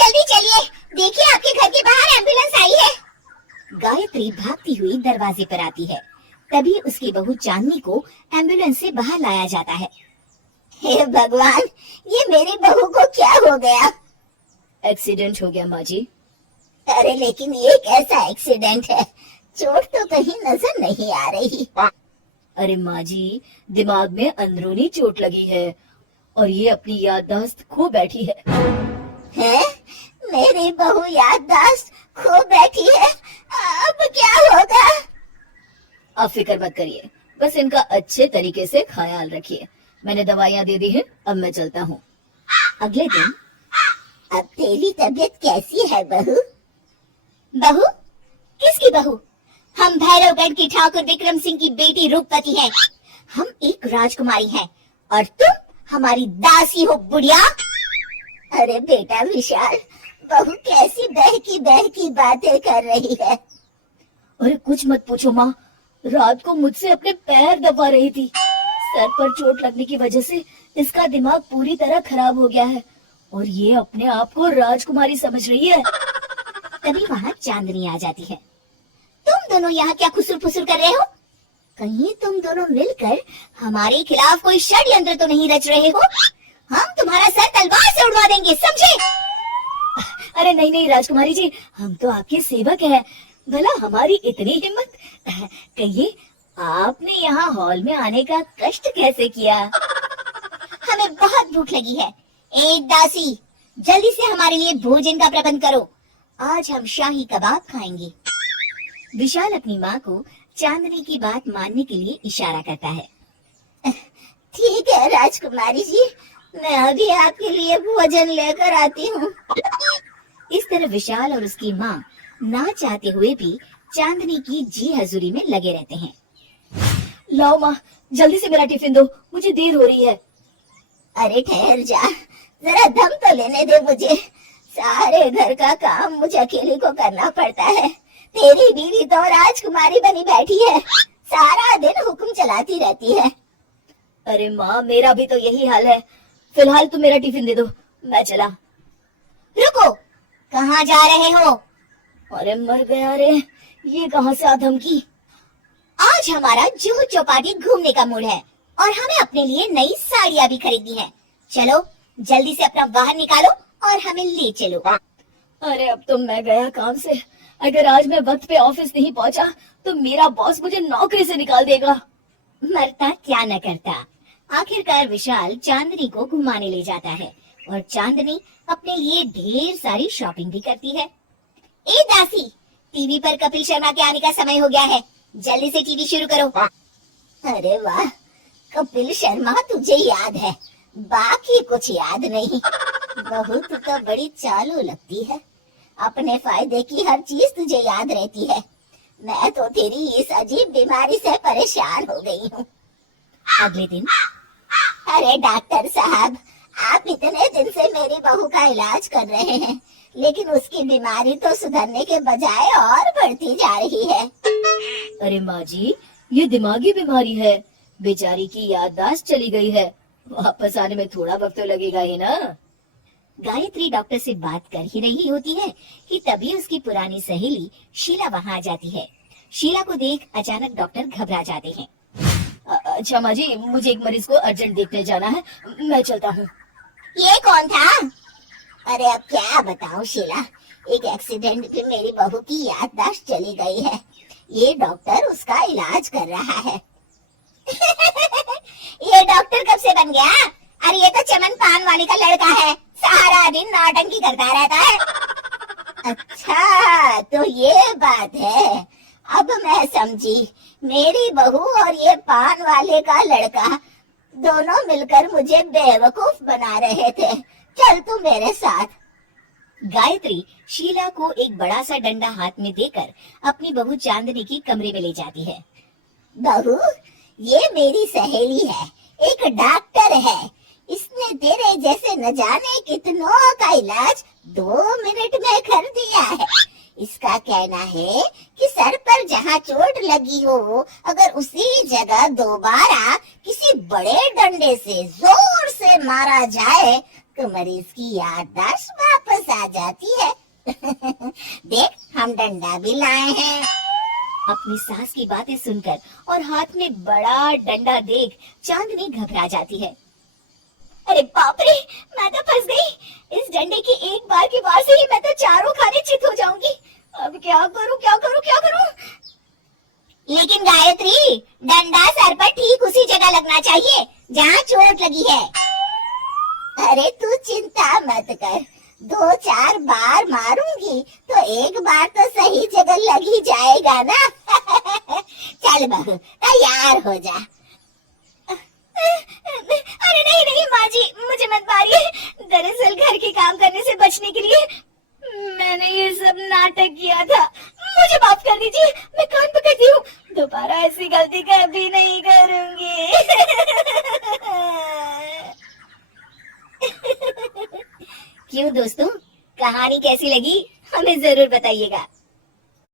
जल्दी चलिए, देखिए आपके घर के बाहर एम्बुलेंस आई है। गायत्री भागती हुई दरवाजे पर आती है। तभी उसकी बहू चांदनी को एम्बुलेंस से बाहर लाया जाता है। हे भगवान, ये मेरी बहू को क्या हो गया? एक्सीडेंट हो गया माँ जी। अरे लेकिन ये कैसा एक्सीडेंट है? चोट तो कहीं नजर नहीं आ रही। अरे माँ जी, दिमाग में अंदरूनी चोट लगी है और ये अपनी याददाश्त खो बैठी है। हैं? मेरी बहू याददाश्त खो बैठी है, अब क्या होगा? आप फिक्र मत करिए, बस इनका अच्छे तरीके से ख्याल रखिए। मैंने दवाइयाँ दे दी हैं, अब मैं चलता हूँ। अगले दिन, अब तेरी तबीयत कैसी है बहू? बहू? किसकी बहू? हम भैरवगढ़ की ठाकुर विक्रम सिंह की बेटी रूपवती हैं। हम एक राजकुमारी हैं और तुम हमारी दासी हो बुढ़िया। अरे बेटा विशाल, बहू कैसी बहकी बातें कर रही है। अरे कुछ मत पूछो माँ, रात को मुझसे अपने पैर दबा रही थी। सर पर चोट लगने की वजह से इसका दिमाग पूरी तरह खराब हो गया है और ये अपने आप को राजकुमारी समझ रही है। तभी वहाँ चांदनी आ जाती है। तुम दोनों यहाँ क्या खुसुर फुसुर कर रहे हो? कहीं तुम दोनों मिलकर हमारे खिलाफ कोई षड्यंत्र तो नहीं रच रहे हो? हम तुम्हारा सर तलवार से उड़वा देंगे, समझे? अरे नहीं नहीं राजकुमारी जी, हम तो आपके सेवक हैं। भला हमारी इतनी हिम्मत? कहिए, आपने यहाँ हॉल में आने का कष्ट कैसे किया? हमें बहुत भूख लगी है। एक दासी, जल्दी से हमारे लिए भोजन का प्रबंध करो। आज हम शाही कबाब खाएंगे। विशाल अपनी माँ को चांदनी की बात मानने के लिए इशारा करता है। ठीक है राजकुमारी जी, मैं अभी आपके लिए भोजन लेकर आती हूँ। इस तरह विशाल और उसकी माँ ना चाहते हुए भी चांदनी की जी हजूरी में लगे रहते हैं। लाओ माँ, जल्दी से मेरा टिफिन दो, मुझे देर हो रही है। अरे ठहर जा, जरा दम तो लेने दे मुझे। सारे घर का काम मुझे अकेले को करना पड़ता है। तेरी बीवी तो राजकुमारी बनी बैठी है, सारा दिन हुक्म चलाती रहती है। अरे माँ, मेरा भी तो यही हाल है। फिलहाल तुम मेरा टिफिन दे दो, मैं चला। रुको, कहाँ जा रहे हो? अरे मर गया रे, ये कहाँ से आ धमकी? आज हमारा जुहू चौपाटी घूमने का मूड है और हमें अपने लिए नई साड़ियाँ भी खरीदनी है। चलो जल्दी से अपना वाहन निकालो और हमें ले चलो। अरे अब तो मैं गया काम से। अगर आज मैं वक्त पे ऑफिस नहीं पहुंचा तो मेरा बॉस मुझे नौकरी से निकाल देगा। मरता क्या न करता। आखिरकार विशाल चांदनी को घुमाने ले जाता है और चांदनी अपने लिए ढेर सारी शॉपिंग भी करती है। ए दासी, टीवी पर कपिल शर्मा के आने का समय हो गया है, जल्दी से टीवी शुरू करो। अरे वाह, कपिल शर्मा तुझे याद है, बाकी कुछ याद नहीं। बहुत तो बड़ी चालू लगती है, अपने फायदे की हर चीज तुझे याद रहती है। मैं तो तेरी इस अजीब बीमारी से परेशान हो गई हूँ। अगले दिन, अरे डॉक्टर साहब, आप इतने दिन से मेरी बहू का इलाज कर रहे हैं, लेकिन उसकी बीमारी तो सुधरने के बजाय और बढ़ती जा रही है। अरे माँ जी, ये दिमागी बीमारी है, बेचारी की याददाश्त चली गई है। वापस आने में थोड़ा वक्त तो लगेगा ही ना। गायत्री डॉक्टर से बात कर ही रही होती है कि तभी उसकी पुरानी सहेली शीला वहाँ आ जाती है। शीला को देख अचानक डॉक्टर घबरा जाते हैं। अच्छा माँ जी, मुझे एक मरीज को अर्जेंट देखने जाना है, मैं चलता हूँ। ये कौन था? अरे अब क्या बताऊँ शीला, एक एक्सीडेंट में मेरी बहू की याददाश्त चली गई है। ये डॉक्टर उसका इलाज कर रहा है। ये डॉक्टर कब से बन गया? अरे ये तो चमन पान वाले का लड़का है, सारा दिन नौटंकी करता रहता है। अच्छा तो ये बात है, अब मैं समझी। मेरी बहू और ये पान वाले का लड़का दोनों मिलकर मुझे बेवकूफ बना रहे थे। चल तू मेरे साथ। गायत्री शीला को एक बड़ा सा डंडा हाथ में देकर अपनी बहू चांदनी की कमरे में ले जाती है। बहू, ये मेरी सहेली है, एक डॉक्टर है। इसने तेरे जैसे न जाने कितनों का इलाज 2 मिनट में कर दिया है। इसका कहना है कि सर पर जहाँ चोट लगी हो, अगर उसी जगह दोबारा किसी बड़े डंडे से जोर से मारा जाए तो मरीज की याददाश्त वापस आ जाती है। देख, हम डंडा भी लाए हैं। अपनी सास की बातें सुनकर और हाथ में बड़ा डंडा देख चांदनी घबरा जाती है। अरे बाप रे, मैं तो फंस गई। इस डंडे की एक बार की वार से ही मैं तो चारों खाने चित हो जाऊंगी। अब क्या करूं, क्या करूं, क्या करूं? लेकिन गायत्री, डंडा सर पर ठीक उसी जगह लगना चाहिए जहाँ चोट लगी है। अरे तू चिंता मत कर, 2-4 बार मारूंगी तो एक बार तो सही जगह लग ही जाएगा ना। चल बहू, तैयार हो जा। अरे नहीं नहीं माँ जी, मुझे मत मारिए। दरअसल घर के काम करने से बचने के लिए मैंने ये सब नाटक किया था। मुझे माफ कर दीजिए, मैं कान पकड़ती हूँ। दोबारा ऐसी गलती कभी नहीं करूंगी। क्यों दोस्तों, कहानी कैसी लगी हमें जरूर बताइएगा।